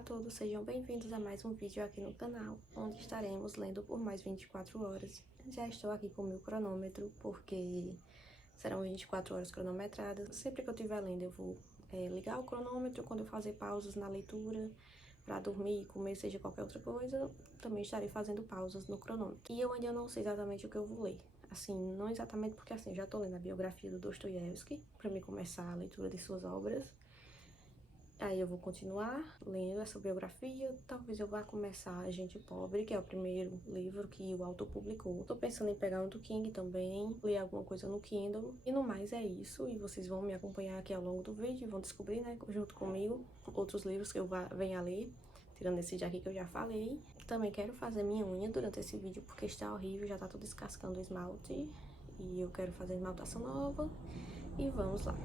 a todos, sejam bem-vindos a mais um vídeo aqui no canal, onde estaremos lendo por mais 24 horas. Já estou aqui com o meu cronômetro, porque serão 24 horas cronometradas. Sempre que eu estiver lendo, eu vou ligar o cronômetro. Quando eu fazer pausas na leitura, para dormir, comer, seja qualquer outra coisa, também estarei fazendo pausas no cronômetro. E eu ainda não sei exatamente o que eu vou ler. Assim, não exatamente porque assim, já estou lendo a biografia do Dostoiévski, para me começar a leitura de suas obras. Aí eu vou continuar lendo essa biografia, talvez eu vá começar A Gente Pobre, que é o primeiro livro que o autor publicou. Tô pensando em pegar um do King também, ler alguma coisa no Kindle. E no mais é isso, e vocês vão me acompanhar aqui ao longo do vídeo e vão descobrir, né, junto comigo, outros livros que eu venha a ler, tirando esse daqui que eu já falei. Também quero fazer minha unha durante esse vídeo, porque está horrível, já tá tudo descascando o esmalte. E eu quero fazer esmaltação nova, e vamos lá.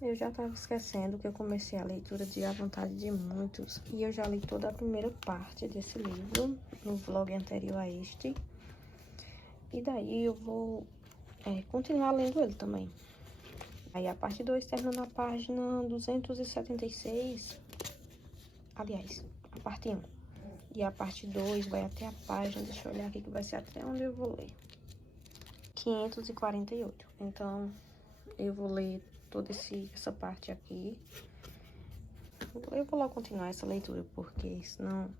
Eu já estava esquecendo que eu comecei a leitura de A Vontade de Muitos, e eu já li toda a primeira parte desse livro no vlog anterior a este, e daí eu vou continuar lendo ele também. Aí a parte 2 termina na página 276, aliás, a parte 1. E a parte 2 vai até a página, deixa eu olhar aqui que vai ser até onde eu vou ler. 548. Então, eu vou ler toda essa parte aqui. Eu vou logo continuar essa leitura, porque senão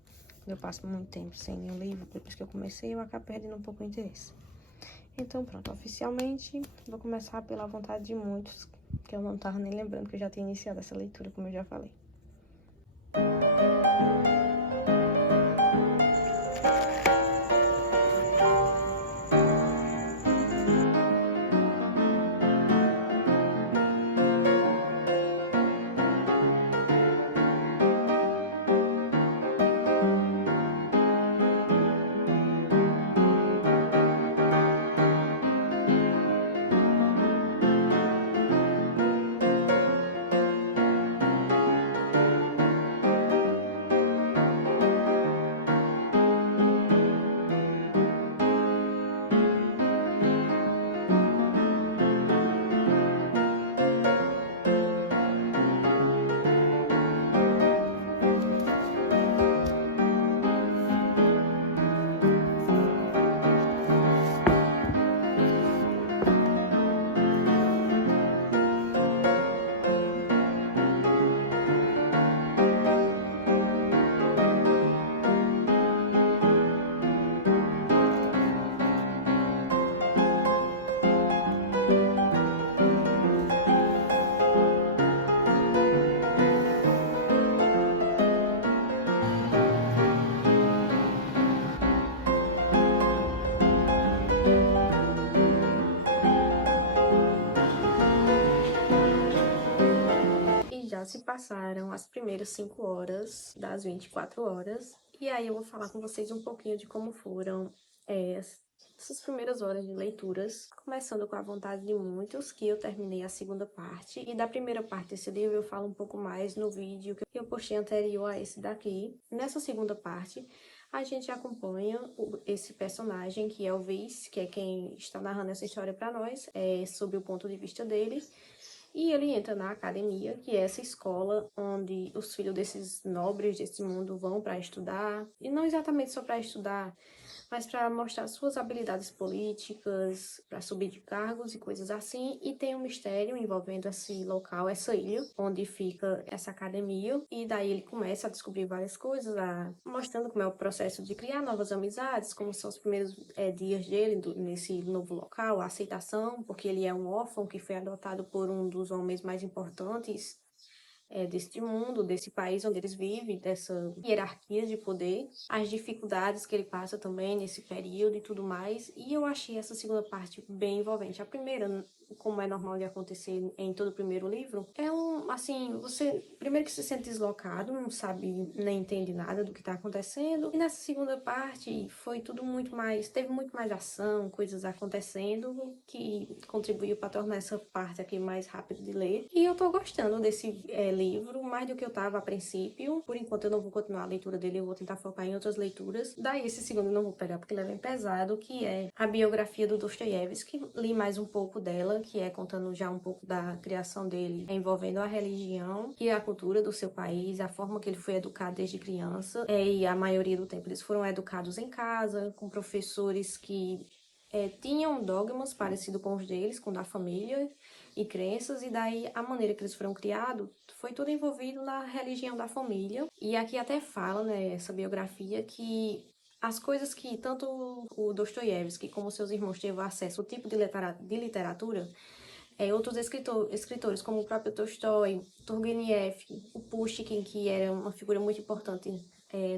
eu passo muito tempo sem nenhum livro. Depois que eu comecei, eu acabo perdendo um pouco o interesse. Então, pronto, oficialmente, vou começar pela Vontade de Muitos, que eu não tava nem lembrando que eu já tinha iniciado essa leitura, como eu já falei. Já se passaram as primeiras 5 horas das 24 horas. E aí eu vou falar com vocês um pouquinho de como foram essas primeiras horas de leituras. Começando com A Vontade de Muitos, que eu terminei a segunda parte. E da primeira parte desse livro eu falo um pouco mais no vídeo que eu postei anterior a esse daqui. Nessa segunda parte, a gente acompanha esse personagem, que é o Viz, que é quem está narrando essa história para nós, sob o ponto de vista dele. E ele entra na academia, que é essa escola onde os filhos desses nobres desse mundo vão para estudar. E não exatamente só para estudar, mas para mostrar suas habilidades políticas, para subir de cargos e coisas assim. E tem um mistério envolvendo esse local, essa ilha, onde fica essa academia. E daí ele começa a descobrir várias coisas, mostrando como é o processo de criar novas amizades, como são os primeiros dias dele nesse novo local, a aceitação, porque ele é um órfão que foi adotado por um dos homens mais importantes deste mundo, desse país onde eles vivem, dessa hierarquia de poder, as dificuldades que ele passa também nesse período e tudo mais. E eu achei essa segunda parte bem envolvente. A primeira, como é normal de acontecer em todo o primeiro livro, assim, você primeiro que se sente deslocado, não sabe nem entende nada do que está acontecendo. E nessa segunda parte foi tudo muito mais, teve muito mais ação, coisas acontecendo, que contribuiu para tornar essa parte aqui mais rápida de ler. E eu tô gostando desse livro, mais do que eu tava a princípio. Por enquanto eu não vou continuar a leitura dele, eu vou tentar focar em outras leituras. Daí esse segundo eu não vou pegar porque ele é bem pesado, que é a biografia do Dostoiévski. Li mais um pouco dela, que é contando já um pouco da criação dele, envolvendo a religião e a cultura do seu país, a forma que ele foi educado desde criança. E a maioria do tempo eles foram educados em casa, com professores que tinham dogmas parecidos com os deles, com o da família e crenças, e daí a maneira que eles foram criados foi tudo envolvido na religião da família. E aqui até fala, né, essa biografia, que as coisas que tanto o Dostoiévski como seus irmãos tiveram acesso ao tipo de literatura, outros escritores, como o próprio Tolstói, Turgenev, o Pushkin, que era uma figura muito importante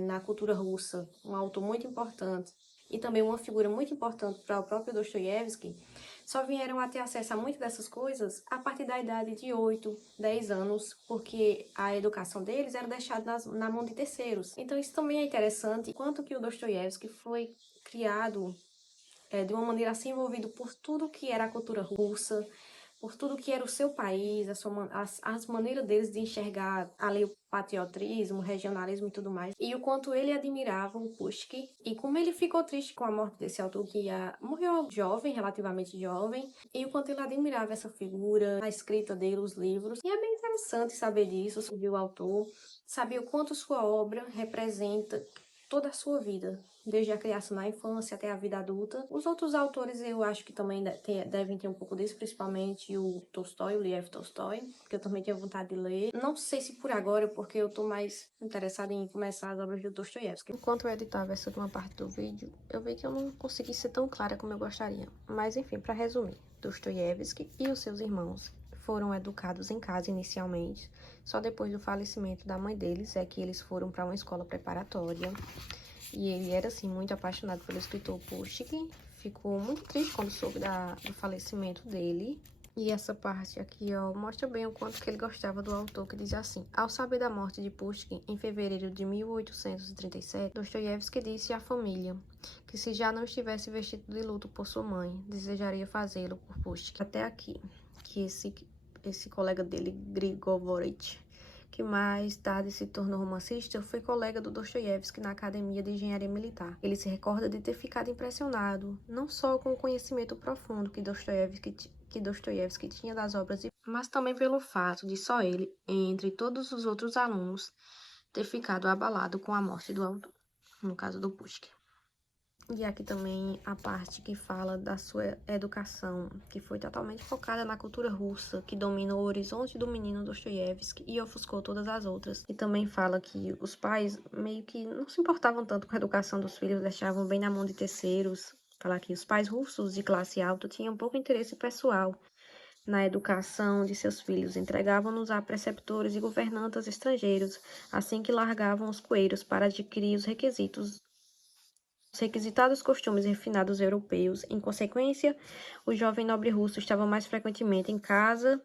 na cultura russa, um autor muito importante, e também uma figura muito importante para o próprio Dostoiévski, só vieram a ter acesso a muitas dessas coisas a partir da idade de 8, 10 anos, porque a educação deles era deixada na mão de terceiros. Então isso também é interessante, quanto que o Dostoiévski foi criado de uma maneira assim envolvido por tudo que era a cultura russa, por tudo que era o seu país, as maneiras deles de enxergar ali o patriotismo, o regionalismo e tudo mais. E o quanto ele admirava o Pushkin. E como ele ficou triste com a morte desse autor que morreu jovem, relativamente jovem. E o quanto ele admirava essa figura, a escrita dele, os livros. E é bem interessante saber disso, sobre o autor. Saber o quanto sua obra representa toda a sua vida, desde a criação na infância até a vida adulta. Os outros autores eu acho que também devem ter um pouco disso, principalmente o Tolstói, o Lev Tolstói, que eu também tenho vontade de ler. Não sei se por agora, porque eu tô mais interessada em começar as obras do Dostoiévski. Enquanto eu editava essa última parte do vídeo, eu vi que eu não consegui ser tão clara como eu gostaria. Mas enfim, para resumir, Dostoiévski e os seus irmãos foram educados em casa inicialmente. Só depois do falecimento da mãe deles é que eles foram para uma escola preparatória. E ele era, assim, muito apaixonado pelo escritor Pushkin. Ficou muito triste quando soube do falecimento dele. E essa parte aqui, ó, mostra bem o quanto que ele gostava do autor, que diz assim: ao saber da morte de Pushkin, em fevereiro de 1837, Dostoiévski disse à família que se já não estivesse vestido de luto por sua mãe, desejaria fazê-lo por Pushkin. Até aqui, que esse colega dele, Grigorovich, que mais tarde se tornou romancista, foi colega do Dostoiévski na Academia de Engenharia Militar. Ele se recorda de ter ficado impressionado, não só com o conhecimento profundo que Dostoiévski tinha das obras, mas também pelo fato de só ele, entre todos os outros alunos, ter ficado abalado com a morte do autor, no caso do Pushkin. E aqui também a parte que fala da sua educação, que foi totalmente focada na cultura russa, que dominou o horizonte do menino Dostoiévski e ofuscou todas as outras. E também fala que os pais meio que não se importavam tanto com a educação dos filhos, deixavam bem na mão de terceiros. Fala que os pais russos de classe alta tinham pouco interesse pessoal na educação de seus filhos, entregavam-nos a preceptores e governantas estrangeiros, assim que largavam os coelhos para adquirir os requisitados costumes refinados europeus. Em consequência, o jovem nobre russo estava mais frequentemente em casa,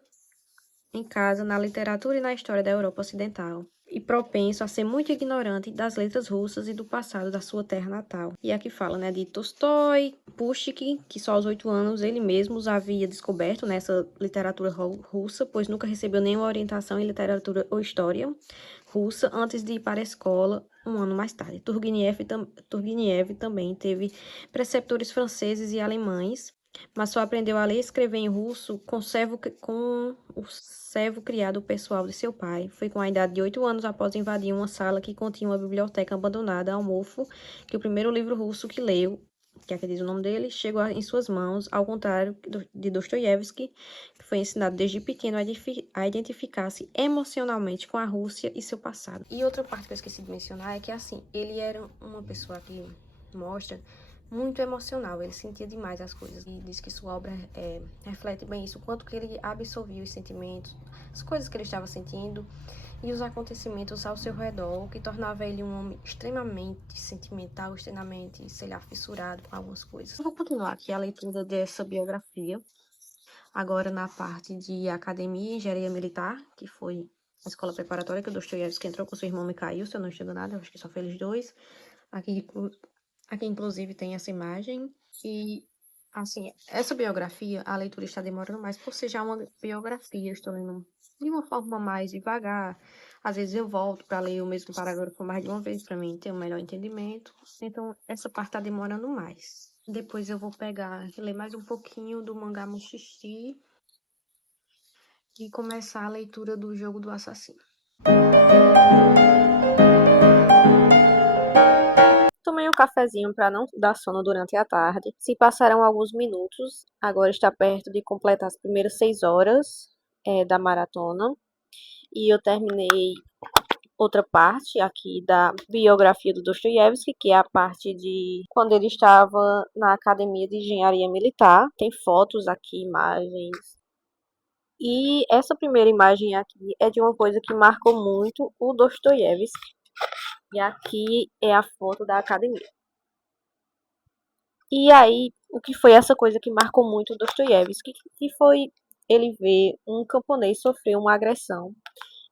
na literatura e na história da Europa Ocidental, e propenso a ser muito ignorante das letras russas e do passado da sua terra natal. E aqui fala, né, de Tolstói, Pushkin, que só aos 8 anos ele mesmo os havia descoberto nessa literatura russa, pois nunca recebeu nenhuma orientação em literatura ou história russa antes de ir para a escola um ano mais tarde. Turgenev também teve preceptores franceses e alemães mas só aprendeu a ler e escrever em russo com o servo criado pessoal de seu pai. Foi com a idade de 8 anos após invadir uma sala que continha uma biblioteca abandonada ao mofo que o primeiro livro russo que leu, que aqui diz o nome dele, chegou em suas mãos, ao contrário de Dostoiévski, que foi ensinado desde pequeno a identificar-se emocionalmente com a Rússia e seu passado. E outra parte que eu esqueci de mencionar é que, assim, ele era uma pessoa que mostra muito emocional, ele sentia demais as coisas. E diz que sua obra reflete bem isso, o quanto que ele absorvia os sentimentos, as coisas que ele estava sentindo e os acontecimentos ao seu redor, o que tornava ele um homem extremamente sentimental, extremamente, sei lá, fissurado com algumas coisas. Eu vou continuar aqui a leitura dessa biografia, agora na parte de Academia e Engenharia Militar, que foi a escola preparatória que o Dostoiévski entrou com seu irmão Mikhail, se eu não estou enganada, acho que só foi eles dois. Aqui, inclusive, tem essa imagem. E, assim, essa biografia, a leitura está demorando mais por ser já uma biografia. Eu estou lendo de uma forma mais devagar. Às vezes eu volto para ler o mesmo parágrafo mais de uma vez para mim ter um melhor entendimento. Então, essa parte está demorando mais. Depois eu vou pegar e ler mais um pouquinho do mangá Mushishi e começar a leitura do Jogo do Assassino. Tomei um cafezinho para não dar sono durante a tarde. Se passaram alguns minutos, agora está perto de completar as primeiras 6 horas da maratona. E eu terminei outra parte aqui da biografia do Dostoiévski, que é a parte de quando ele estava na Academia de Engenharia Militar. Tem fotos aqui, imagens. E essa primeira imagem aqui é de uma coisa que marcou muito o Dostoiévski. E aqui é a foto da academia. E aí, o que foi essa coisa que marcou muito o Dostoiévski, que foi ele ver um camponês sofrer uma agressão.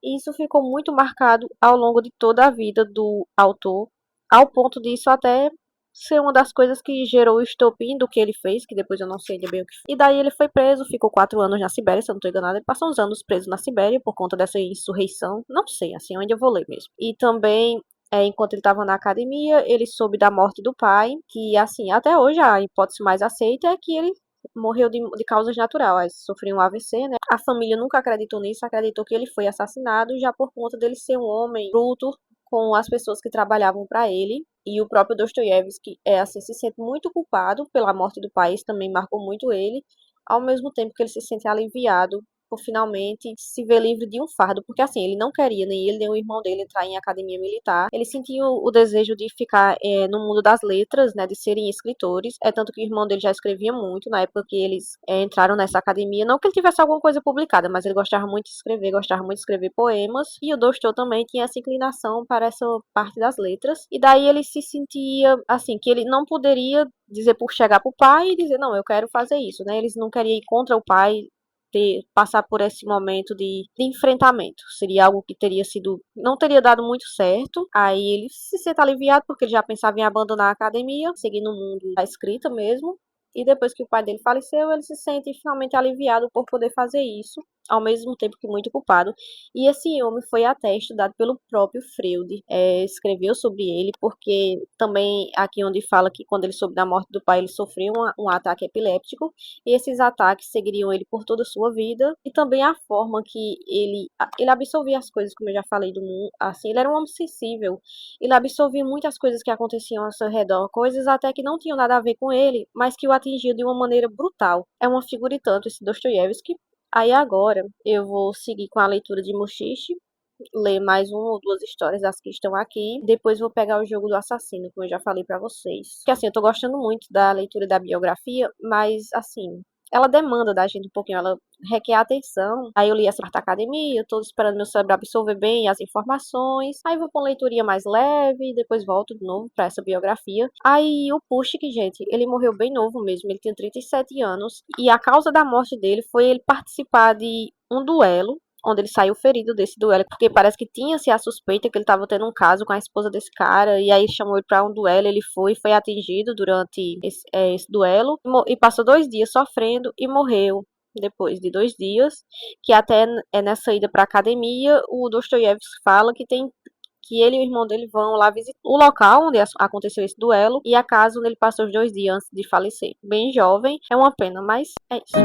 E isso ficou muito marcado ao longo de toda a vida do autor, ao ponto disso até ser uma das coisas que gerou o estopim do que ele fez, que depois eu não sei bem o que foi. E daí ele foi preso, ficou 4 anos na Sibéria, se eu não estou enganada. Ele passou uns anos preso na Sibéria por conta dessa insurreição. Não sei, assim, onde eu vou ler mesmo. E também enquanto ele estava na academia, ele soube da morte do pai, que, assim, até hoje a hipótese mais aceita é que ele morreu de causas naturais, sofreu um AVC, né? A família nunca acreditou nisso, acreditou que ele foi assassinado já por conta dele ser um homem bruto com as pessoas que trabalhavam para ele. E o próprio Dostoiévski assim, se sente muito culpado pela morte do pai, isso também marcou muito ele, ao mesmo tempo que ele se sente aliviado por finalmente se ver livre de um fardo, porque assim, ele não queria, nem ele nem o irmão dele entrar em academia militar, ele sentia o desejo de ficar no mundo das letras, né, de serem escritores, tanto que o irmão dele já escrevia muito, na época que eles entraram nessa academia, não que ele tivesse alguma coisa publicada, mas ele gostava muito de escrever, gostava muito de escrever poemas, e o Dostoi também tinha essa inclinação para essa parte das letras, e daí ele se sentia, assim, que ele não poderia dizer por chegar pro pai e dizer, não, eu quero fazer isso, né, eles não queriam ir contra o pai, passar por esse momento de enfrentamento. Seria algo que teria sido, não teria dado muito certo. Aí ele se sente aliviado porque ele já pensava em abandonar a academia, seguir no mundo da escrita mesmo. E depois que o pai dele faleceu, ele se sente finalmente aliviado por poder fazer isso, ao mesmo tempo que muito culpado. E esse homem foi até estudado pelo próprio Freud, escreveu sobre ele, porque também aqui onde fala que quando ele soube da morte do pai, ele sofreu um ataque epiléptico, e esses ataques seguiriam ele por toda a sua vida, e também a forma que ele absorvia as coisas, como eu já falei do mundo, assim, ele era um homem sensível, ele absorvia muitas coisas que aconteciam ao seu redor, coisas até que não tinham nada a ver com ele, mas que o atingiam de uma maneira brutal. É uma figura e tanto esse Dostoiévski. Aí agora eu vou seguir com a leitura de Mushishi, ler mais uma ou duas histórias das que estão aqui. Depois vou pegar o Jogo do Assassino, como eu já falei pra vocês. Que assim, eu tô gostando muito da leitura da biografia, mas assim, ela demanda da gente um pouquinho, ela requer atenção. Aí eu li essa parte da academia, eu tô esperando meu cérebro absorver bem as informações. Aí vou com uma leiturinha mais leve, depois volto de novo pra essa biografia. Aí o Pushkin, gente, ele morreu bem novo mesmo, ele tinha 37 anos. E a causa da morte dele foi ele participar de um duelo onde ele saiu ferido desse duelo, porque parece que tinha-se a suspeita que ele estava tendo um caso com a esposa desse cara, e aí chamou ele para um duelo, ele foi atingido durante esse duelo, e passou 2 dias sofrendo e morreu depois de 2 dias, que até nessa ida para a academia, o Dostoiévski fala que tem que ele e o irmão dele vão lá visitar o local onde aconteceu esse duelo e a casa onde ele passou os 2 dias antes de falecer. Bem jovem, é uma pena, mas é isso.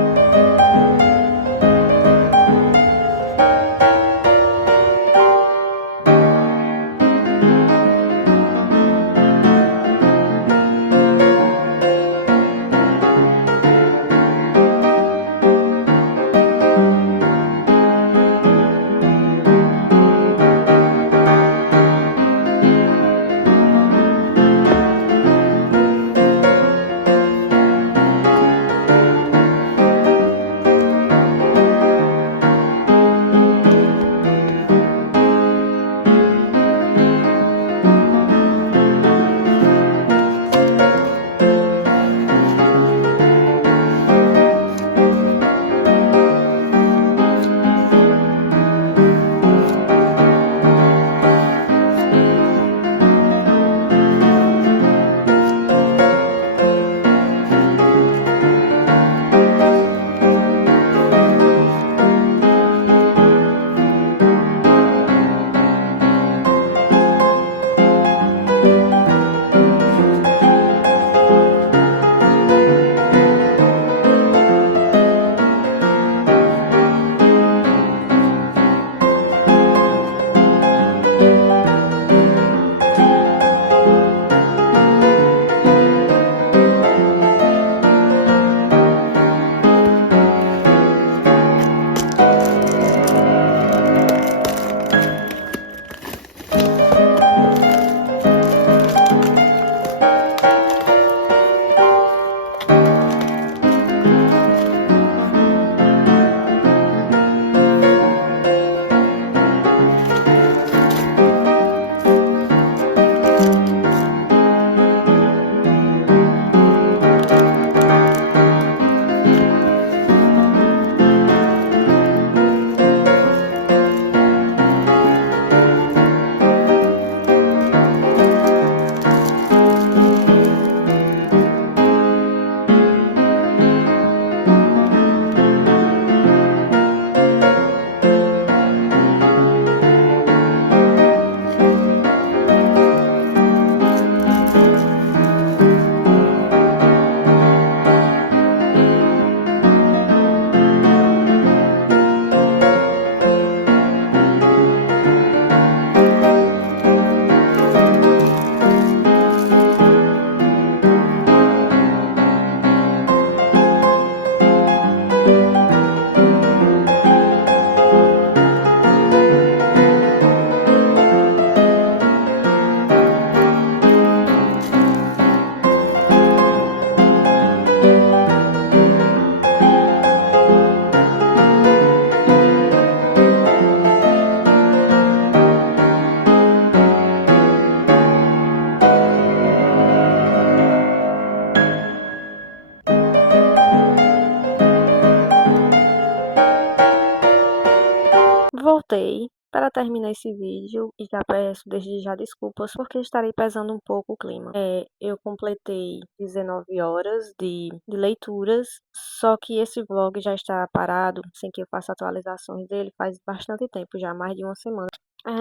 Voltei para terminar esse vídeo e já peço desde já desculpas porque estarei pesando um pouco o clima. Eu completei 19 horas de leituras, só que esse vlog já está parado, sem que eu faça atualizações dele, faz bastante tempo, já mais de uma semana.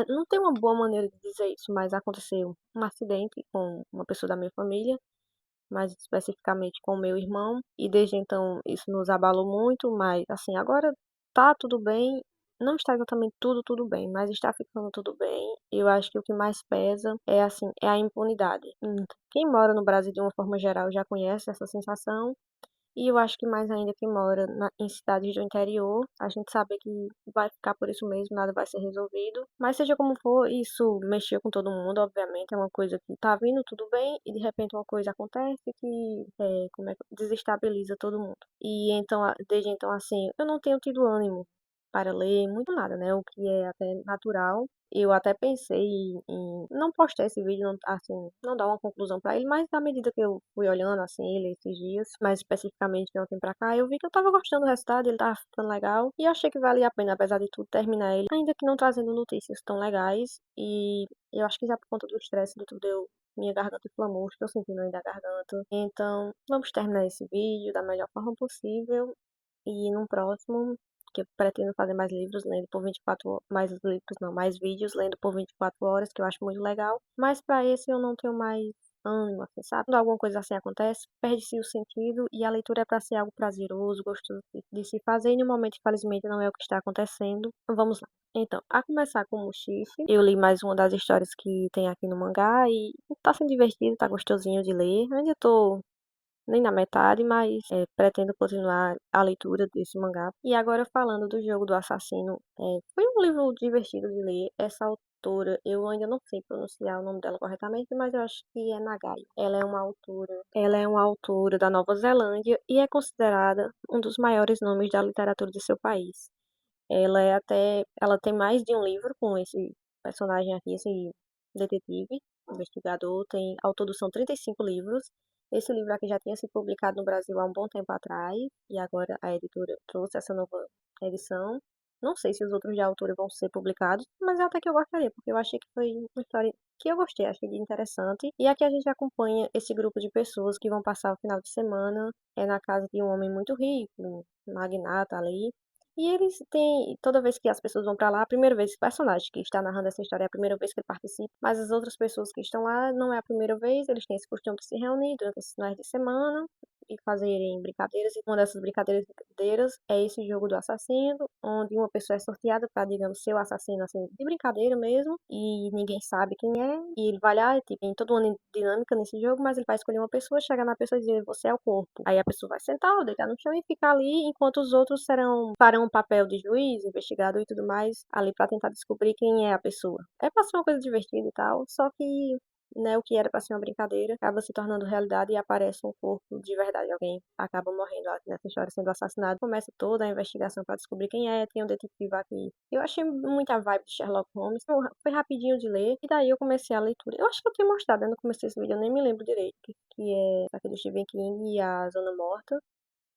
Não tem uma boa maneira de dizer isso, mas aconteceu um acidente com uma pessoa da minha família, mais especificamente com o meu irmão, e desde então isso nos abalou muito, mas assim, agora tá tudo bem, não está exatamente tudo bem, mas está ficando tudo bem. Eu acho que o que mais pesa é assim, é a impunidade. Quem mora no Brasil de uma forma geral já conhece essa sensação, e eu acho que mais ainda quem mora em cidades do interior, a gente sabe que vai ficar por isso mesmo, nada vai ser resolvido. Mas seja como for, isso mexeu com todo mundo, obviamente. É uma coisa que tá vindo tudo bem e de repente uma coisa acontece que desestabiliza todo mundo. E então, desde então, assim, eu não tenho tido ânimo para ler muito nada, né? O que é até natural. Eu até pensei em não postar esse vídeo, não, assim, não dar uma conclusão pra ele, mas à medida que eu fui olhando, assim, ele esses dias, mais especificamente de ontem pra cá, eu vi que eu tava gostando do resultado, ele tava ficando legal, e eu achei que valia a pena, apesar de tudo, terminar ele, ainda que não trazendo notícias tão legais, e eu acho que já por conta do estresse de tudo, minha garganta inflamou, estou sentindo ainda a garganta. Então, vamos terminar esse vídeo da melhor forma possível, e no próximo, que eu pretendo fazer mais livros lendo por 24 horas, mais livros não, mais vídeos lendo por 24 horas, que eu acho muito legal. Mas para esse eu não tenho mais ânimo, assim, sabe? Quando alguma coisa assim acontece, perde-se o sentido e a leitura é para ser algo prazeroso, gostoso de se fazer, e no momento, infelizmente, não é o que está acontecendo. Então, vamos lá. Então, a começar com o Shift, eu li mais uma das histórias que tem aqui no mangá e tá sendo divertido, tá gostosinho de ler. Ainda tô nem na metade, mas pretendo continuar a leitura desse mangá. E agora falando do Jogo do Assassino, foi um livro divertido de ler. Essa autora, eu ainda não sei pronunciar o nome dela corretamente, mas eu acho que é Nagai. Ela é uma autora da Nova Zelândia e é considerada um dos maiores nomes da literatura de seu país. Ela tem mais de um livro com esse personagem aqui, esse detetive, investigador, tem, ao todo são 35 livros. Esse livro aqui já tinha sido publicado no Brasil há um bom tempo atrás, e agora a editora trouxe essa nova edição. Não sei se os outros de autora vão ser publicados, mas até que eu gostaria, porque eu achei que foi uma história que eu gostei, achei de interessante. E aqui a gente acompanha esse grupo de pessoas que vão passar o final de semana na casa de um homem muito rico, um magnata ali, e eles têm, toda vez que as pessoas vão pra lá, a primeira vez, o personagem que está narrando essa história é a primeira vez que ele participa, mas as outras pessoas que estão lá não é a primeira vez, eles têm esse costume de se reunir durante esses finais de semana e fazerem brincadeiras, e uma dessas brincadeiras é esse jogo do assassino, onde uma pessoa é sorteada para, digamos, ser o assassino, assim, de brincadeira mesmo, e ninguém sabe quem é, e ele vai lá, e tipo, tem toda uma dinâmica nesse jogo, mas ele vai escolher uma pessoa, chegar na pessoa e dizer, você é o corpo. Aí a pessoa vai sentar ou deitar no chão e ficar ali, enquanto os outros farão um papel de juiz, investigador e tudo mais, ali para tentar descobrir quem é a pessoa. É pra ser uma coisa divertida e tal, só que né, o que era pra ser uma brincadeira acaba se tornando realidade e aparece um corpo de verdade. Alguém acaba morrendo lá nessa história, sendo assassinado. Começa toda a investigação pra descobrir quem é. Tem um detetive aqui. Eu achei muita vibe de Sherlock Holmes. Então, foi rapidinho de ler. E daí eu comecei a leitura. Eu acho que eu tinha mostrado, né? No começo desse vídeo, eu nem me lembro direito. Que é aquele do Stephen King e a Zona Morta.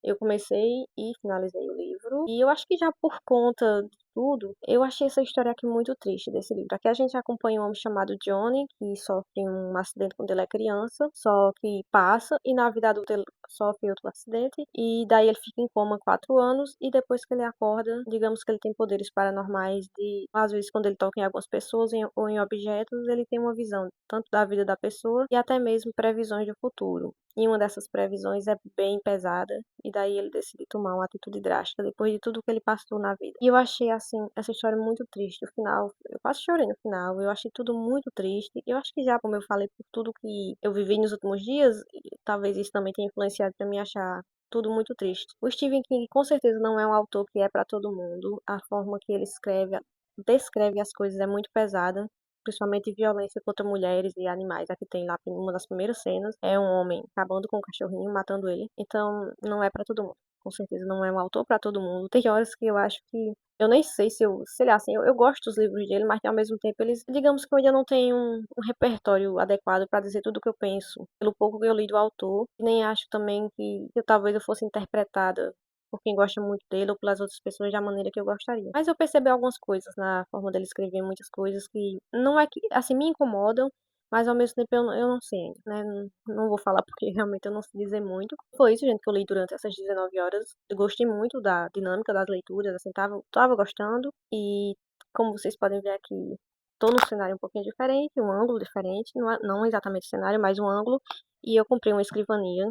Eu comecei e finalizei o livro. E eu acho que já por conta de tudo, eu achei essa história aqui muito triste desse livro. Aqui a gente acompanha um homem chamado Johnny, que sofre um acidente quando ele é criança, só que passa, e na vida adulta ele sofre outro acidente, e daí ele fica em coma 4 anos, e depois que ele acorda, digamos que ele tem poderes paranormais de, às vezes, quando ele toca em algumas pessoas ou em objetos, ele tem uma visão tanto da vida da pessoa e até mesmo previsões do futuro. E uma dessas previsões é bem pesada, e daí ele decide tomar uma atitude drástica depois de tudo que ele passou na vida. E eu achei, assim, essa história muito triste. O final, eu quase chorei no final, eu achei tudo muito triste. Eu acho que já, como eu falei, por tudo que eu vivi nos últimos dias, talvez isso também tenha influenciado pra me achar tudo muito triste. O Stephen King com certeza não é um autor que é para todo mundo. A forma que ele descreve as coisas é muito pesada, principalmente violência contra mulheres e animais. Aqui tem lá uma das primeiras cenas, é um homem acabando com um cachorrinho, matando ele. Então, não é pra todo mundo. Com certeza não é um autor pra todo mundo. Tem horas que eu acho que eu nem sei se eu, sei lá, assim, eu gosto dos livros dele, mas ao mesmo tempo eles, digamos que eu ainda não tenho um repertório adequado pra dizer tudo o que eu penso, pelo pouco que eu li do autor, e nem acho também que eu talvez eu fosse interpretada por quem gosta muito dele ou pelas outras pessoas da maneira que eu gostaria. Mas eu percebi algumas coisas na forma dele escrever, muitas coisas que não é que, assim, me incomodam, mas ao mesmo tempo eu não sei ainda, né? Não vou falar porque realmente eu não sei dizer muito. Foi isso, gente, que eu li durante essas 19 horas. Eu gostei muito da dinâmica das leituras, assim, tava gostando. E como vocês podem ver aqui, tô num cenário um pouquinho diferente, um ângulo diferente, não exatamente o cenário, mas um ângulo. E eu comprei uma escrivaninha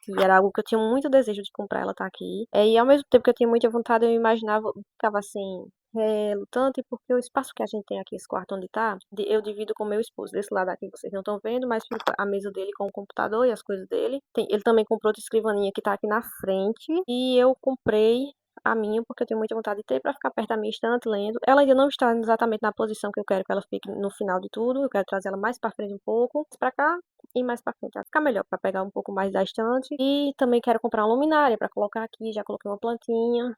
que era algo que eu tinha muito desejo de comprar, ela tá aqui. E ao mesmo tempo que eu tinha muita vontade, eu imaginava, ficava assim, relutante, porque o espaço que a gente tem aqui, esse quarto onde tá, eu divido com meu esposo. Desse lado aqui vocês não estão vendo, mas fica a mesa dele com o computador e as coisas dele. Ele também comprou outra escrivaninha que tá aqui na frente, e eu comprei a minha, porque eu tenho muita vontade de ter para ficar perto da minha estante lendo. Ela ainda não está exatamente na posição que eu quero que ela fique no final de tudo. Eu quero trazer ela mais para frente um pouco, para cá e mais para frente. Vai ficar melhor para pegar um pouco mais da estante. E também quero comprar uma luminária para colocar aqui. Já coloquei uma plantinha.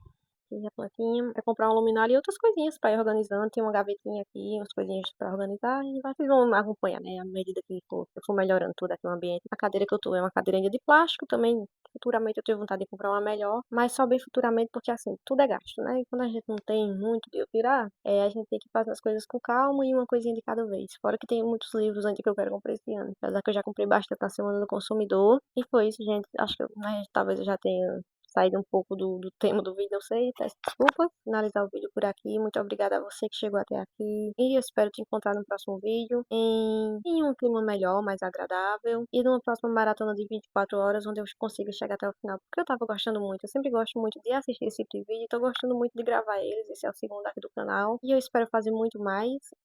Aqui a plantinha. É comprar uma luminária e outras coisinhas para ir organizando. Tem uma gavetinha aqui, umas coisinhas para organizar. E vocês vão acompanhar, né? À medida que eu for melhorando todo aqui o ambiente. A cadeira que eu tô é uma cadeira ainda de plástico também. Futuramente eu tenho vontade de comprar uma melhor, mas só bem futuramente porque assim, tudo é gasto, né? E quando a gente não tem muito de eu tirar, a gente tem que fazer as coisas com calma e uma coisinha de cada vez. Fora que tem muitos livros antes que eu quero comprar esse ano. Apesar que eu já comprei bastante na Semana do Consumidor. E foi isso, gente. Acho que talvez eu já tenha saído um pouco do tema do vídeo, não sei, peço desculpas. Finalizar o vídeo por aqui. Muito obrigada a você que chegou até aqui. E eu espero te encontrar no próximo vídeo em um clima melhor, mais agradável. E numa próxima maratona de 24 horas, onde eu consiga chegar até o final. Porque eu tava gostando muito. Eu sempre gosto muito de assistir esse tipo de vídeo. Tô gostando muito de gravar eles. Esse é o segundo aqui do canal. E eu espero fazer muito mais.